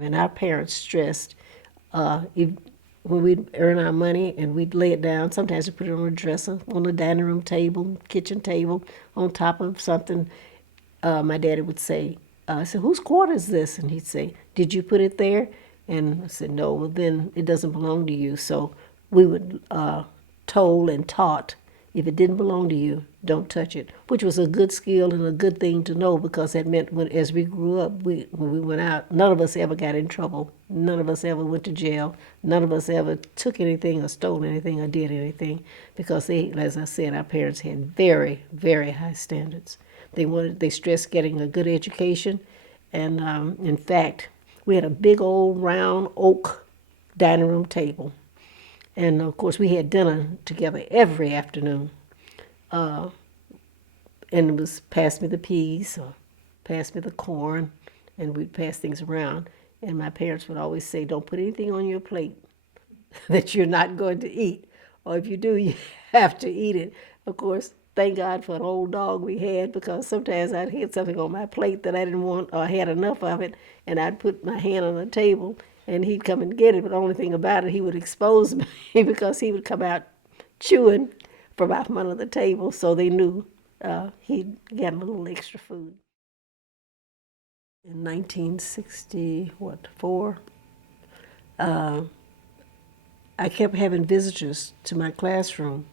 And our parents stressed when we'd earn our money and we'd lay it down, sometimes we put it on a dresser, on the dining room table, kitchen table, on top of something. My daddy would say, I said, whose quarter is this? And he'd say, did you put it there? And I said, no, well, then it doesn't belong to you. So we would told and taught, if it didn't belong to you, don't touch it, which was a good skill and a good thing to know because that meant as we grew up, when we went out, none of us ever got in trouble. None of us ever went to jail. None of us ever took anything or stole anything or did anything because they, as I said, our parents had very, very high standards. They stressed getting a good education. And in fact, we had a big old round oak dining room table. And of course, we had dinner together every afternoon. And it was pass me the peas or pass me the corn, and we'd pass things around. And my parents would always say, don't put anything on your plate that you're not going to eat. Or if you do, you have to eat it. Of course, thank God for an old dog we had because sometimes I'd hit something on my plate that I didn't want or I had enough of it, and I'd put my hand on the table and he'd come and get it. But the only thing about it, he would expose me because he would come out chewing from out from under the table, so they knew he'd get a little extra food. In 1960, what, four, I kept having visitors to my classroom.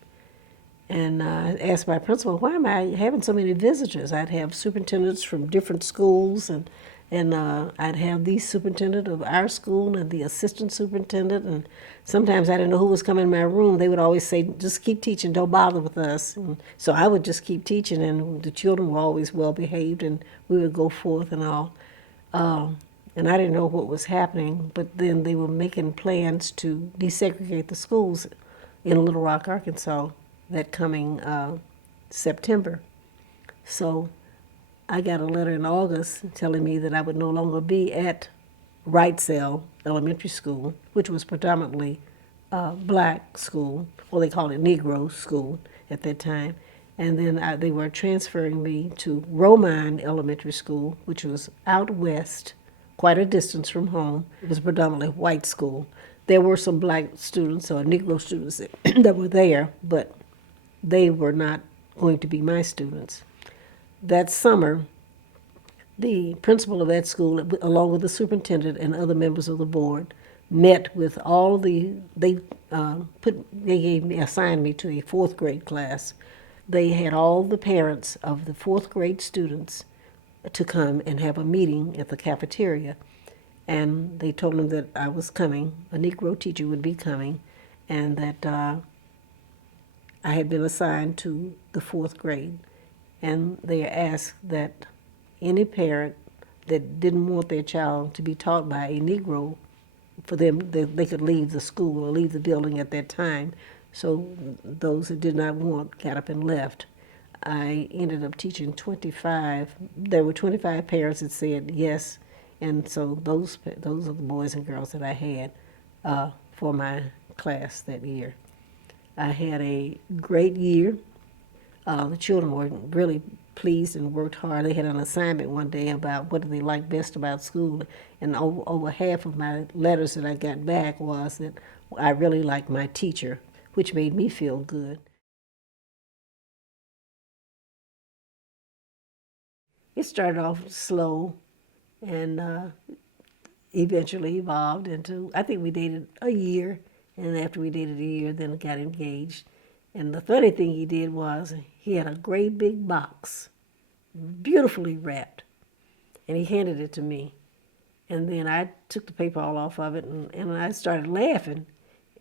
And I asked my principal, why am I having so many visitors? I'd have superintendents from different schools, and I'd have the superintendent of our school and the assistant superintendent. And sometimes I didn't know who was coming in my room. They would always say, just keep teaching, don't bother with us. And so I would just keep teaching, and the children were always well behaved, and we would go forth and all. And I didn't know what was happening, but then they were making plans to desegregate the schools in Little Rock, Arkansas, that coming September. So I got a letter in August telling me that I would no longer be at Wrightsell Elementary School, which was predominantly black school, or they called it Negro school at that time. And then they were transferring me to Romine Elementary School, which was out west, quite a distance from home. It was a predominantly white school. There were some black students or Negro students that were there, but they were not going to be my students. That summer, the principal of that school, along with the superintendent and other members of the board, met with all the, assigned me to a fourth grade class. They had all the parents of the fourth grade students to come and have a meeting at the cafeteria. And they told them that I was coming, a Negro teacher would be coming, and that I had been assigned to the fourth grade. And they asked that any parent that didn't want their child to be taught by a Negro, for them, they could leave the school or leave the building at that time. So those that did not want got up and left. I ended up teaching 25. There were 25 parents that said yes, and so those are the boys and girls that I had for my class that year. I had a great year. The children were really pleased and worked hard. They had an assignment one day about what do they like best about school, and over half of my letters that I got back was that I really liked my teacher, which made me feel good. It started off slow and eventually evolved into, I think we dated a year, and after we dated a year, then got engaged. And the funny thing he did was he had a great big box, beautifully wrapped, and he handed it to me. And then I took the paper all off of it, and I started laughing.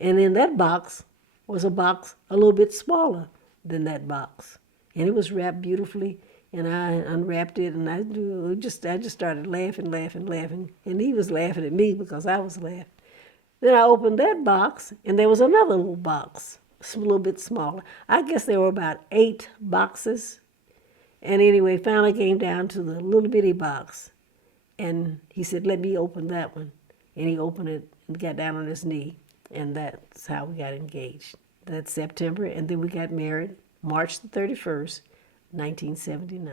And in that box was a box a little bit smaller than that box. And it was wrapped beautifully, and I unwrapped it, and I just started laughing, laughing, laughing. And he was laughing at me because I was laughing. Then I opened that box, and there was another little box, a little bit smaller. I guess there were about 8 boxes. And anyway, finally came down to the little bitty box. And he said, let me open that one. And he opened it and got down on his knee. And that's how we got engaged. That's September. And then we got married March the 31st, 1979.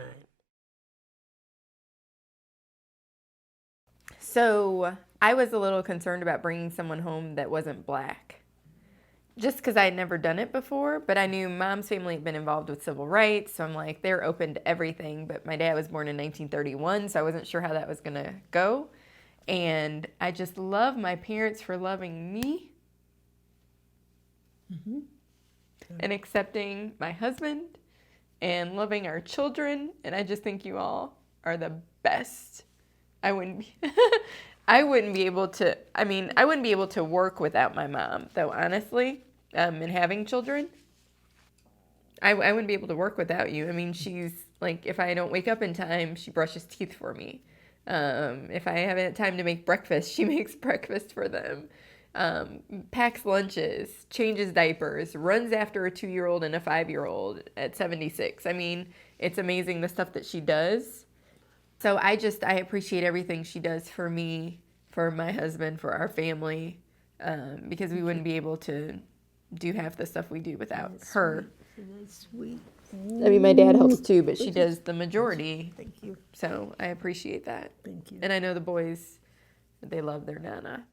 So I was a little concerned about bringing someone home that wasn't Black. Just because I had never done it before, but I knew Mom's family had been involved with civil rights, so I'm like, they're open to everything. But my dad was born in 1931, so I wasn't sure how that was going to go. And I just love my parents for loving me and accepting my husband and loving our children. And I just think you all are the best. I wouldn't be, I wouldn't be able to, I wouldn't be able to work without my mom, though, honestly, and having children. I wouldn't be able to work without you. I mean, she's like, if I don't wake up in time, she brushes teeth for me. If I haven't time to make breakfast, she makes breakfast for them. Packs lunches, changes diapers, runs after a 2-year-old and a 5-year-old at 76. I mean, it's amazing the stuff that she does. So I appreciate everything she does for me, for my husband, for our family, because we wouldn't be able to do half the stuff we do without her. That's sweet. I mean, my dad helps too, but she does the majority. Thank you. So I appreciate that. Thank you. And I know the boys, they love their Nana.